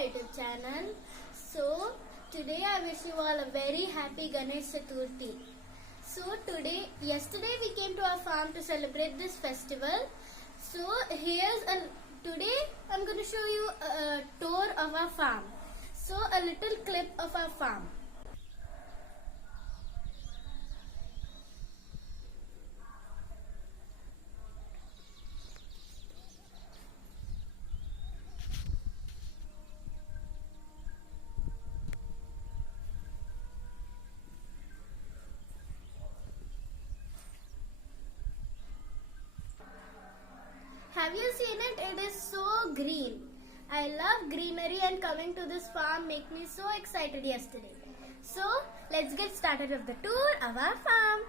YouTube channel. So today I wish you all a very happy Ganesh Chaturthi. So yesterday we came to our farm to celebrate this festival. So today I'm going to show you a tour of our farm. So a little clip of our farm. Have you seen it? It is so green. I love greenery and coming to this farm made me so excited yesterday. So let's get started with the tour of our farm.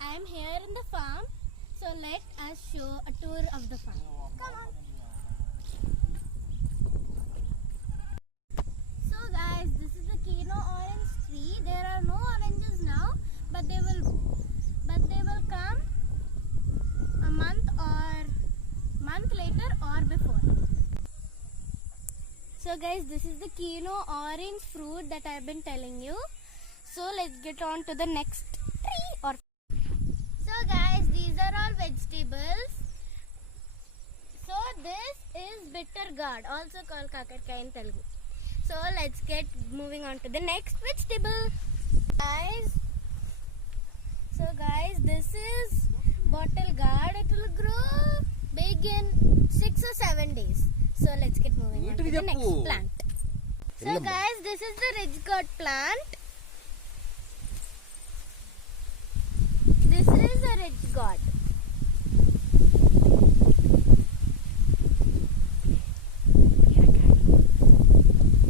I'm here in the farm, so let us show a tour of the farm. Come on. So guys, this is the Kino orange tree. There are no oranges now, but they will come a month later or before. So guys, this is the Kino orange fruit that I've been telling you. So let's get on to the next tree. So guys, these are all vegetables. So this is bitter gourd, also called kakarkai in Telugu. So let's get moving on to the next vegetable. Guys, this is bottle gourd. It will grow big in 6 or 7 days. So let's get moving on to the next plant. So guys, this is the ridge gourd plant. This is a ridge gourd.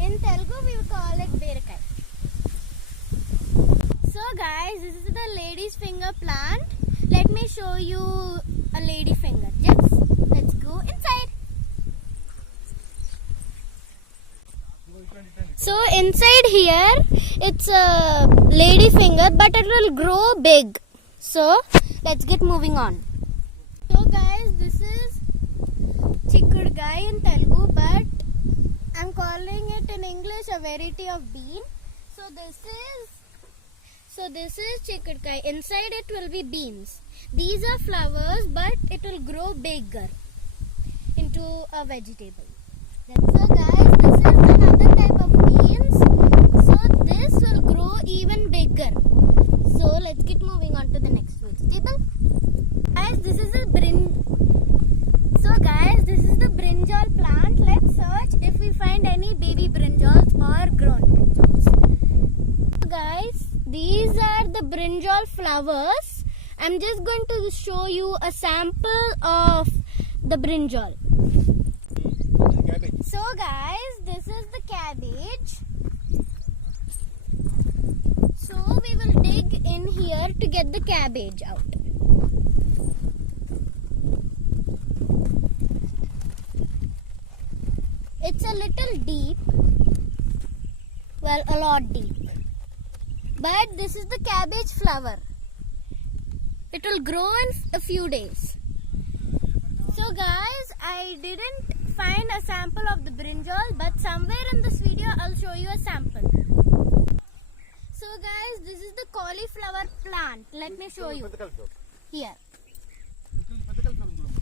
In Telugu we will call it berakai. So guys, this is the lady's finger plant. Let me show you a lady finger. Let's go inside. So inside here it's a lady finger, but it will grow big. So let's get moving on. So guys, this is chikkudukai in Telugu, but I'm calling it in English a variety of bean. So this is chikkudukai. Inside it will be beans. These are flowers, but it will grow bigger into a vegetable. So guys, this is another type of beans. So this will grow even bigger. So let's get moving on to the next vegetable. Guys, this is the brinjal plant. Let's search if we find any baby brinjals or grown brinjals. So guys, these are the brinjal flowers. I'm just going to show you a sample of the brinjal. So guys, this is the cabbage. So we will dig in here to get the cabbage out. It's a little deep. Well, a lot deep. But this is the cabbage flower. It will grow in a few days. So guys, I didn't find a sample of the brinjal, but somewhere in this video I'll show you a sample. this is the cauliflower plant. Let me show you. Here.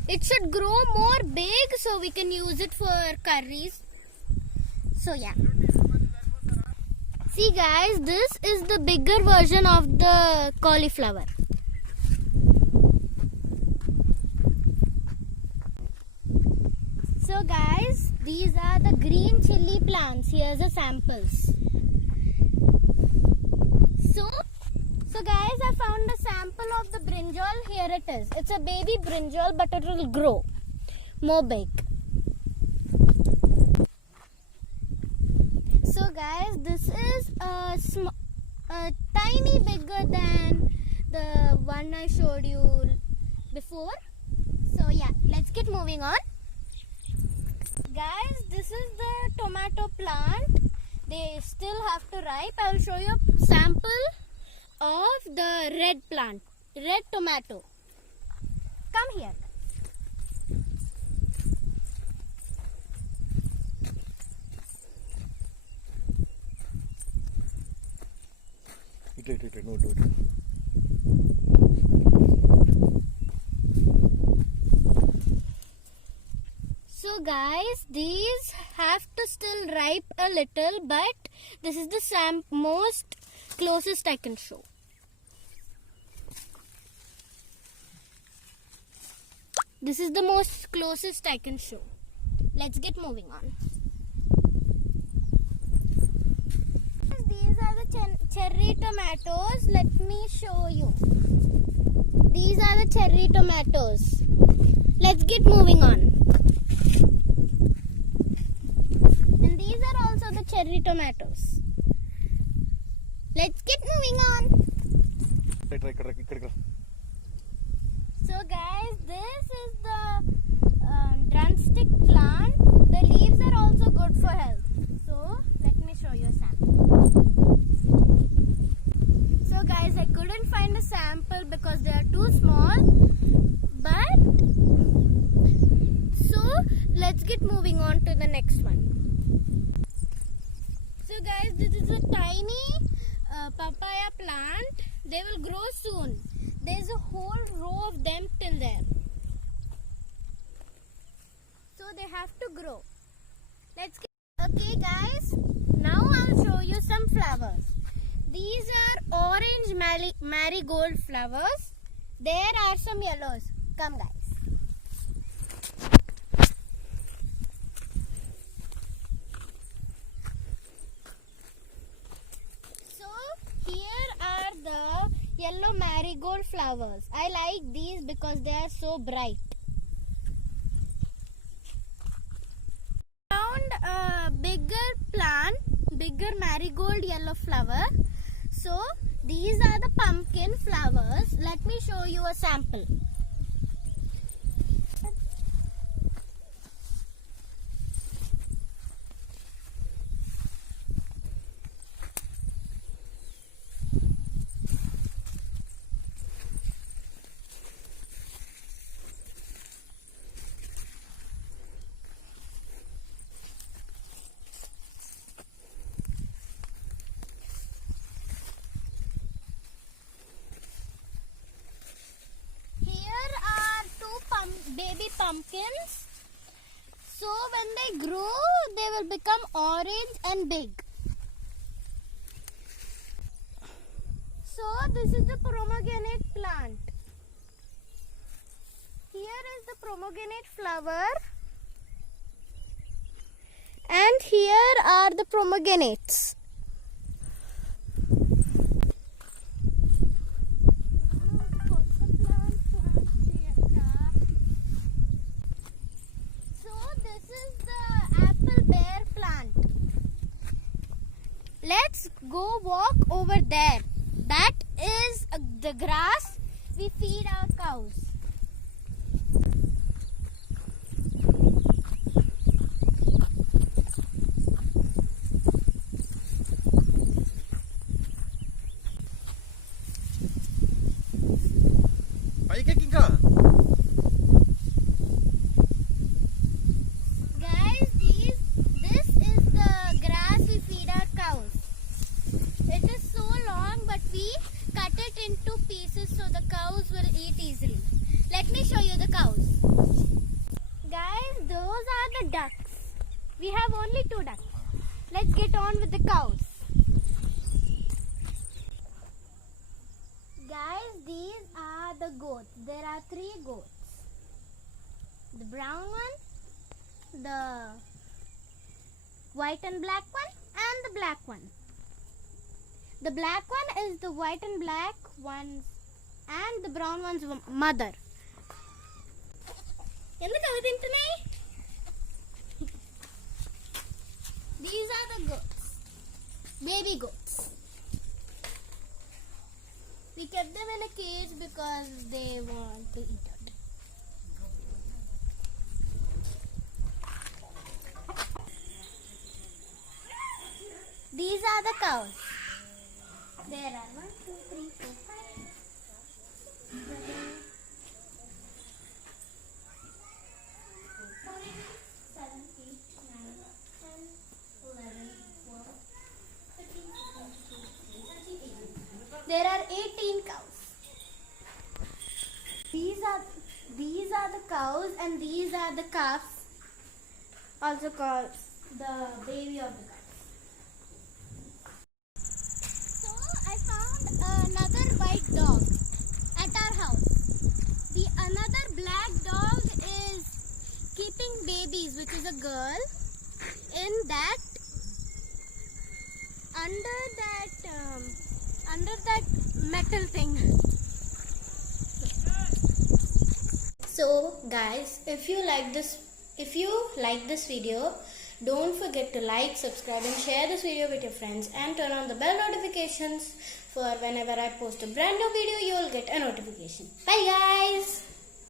It should grow more big so we can use it for curries. So yeah. See guys, this is the bigger version of the cauliflower. So guys, these are the green chili plants. Here's the samples. So guys, I found a sample of the brinjal. Here it is. It's a baby brinjal, but it will grow more big. So guys, this is a tiny bigger than the one I showed you before. So yeah, let's get moving on. Guys, this is the tomato plant. They still have to ripe. I will show you a sample of the red plant, red tomato. Come here. No, do it. So guys, these have to still ripe a little, but this is the most closest I can show. This is the most closest I can show. Let's get moving on. These are the cherry tomatoes. Let me show you. These are the cherry tomatoes. Let's get moving on. And these are also the cherry tomatoes. Let's get moving on. So guys, this is the drumstick plant. The leaves are also good for health. So let me show you a sample. So guys, I couldn't find a sample because they are too small. But so let's get moving on to the next one. So guys, this is a tiny papaya plant. They will grow soon. There's a whole row of them till there. So they have to grow. Let's get. Okay guys, now I'll show you some flowers. These are orange marigold flowers. There are some yellows. Come guys. So here are the yellow marigold flowers. I like these because they are so bright. Found a bigger plant, bigger marigold yellow flower. So these are the pumpkin flowers. Let me show you a sample. Baby pumpkins. So when they grow, they will become orange and big. So this is the pomegranate plant. Here is the pomegranate flower. And here are the pomegranates. Let's go walk over there. That is the grass we feed our cows. Guys, this is the grass we feed our cows. It is so long, but we cut it into pieces so the cows will eat easily. Let me show you the cows. Guys, those are the ducks. We have only 2 ducks. Let's get on with the cows. Guys, these are the goats. There are 3 goats. The brown one, the white and black one, and the black one. The black one is the white and black one's and the brown one's mother. These are the goats, baby goats. We kept them in a cage because they want to eat it. These are the cows. There are 1, 2, 3, 4, 5, 7, 8, 9, 10, 11, 12, 13, 14, 15, 16, 17, 18. There are 18 cows. These are the cows and these are the calves, also called the baby of the cow. I found another white dog at our house. The another black dog is keeping babies, which is a girl, in that under that metal thing. So guys, if you like this video, don't forget to like, subscribe and share this video with your friends and turn on the bell notifications for whenever I post a brand new video, you will get a notification. Bye guys!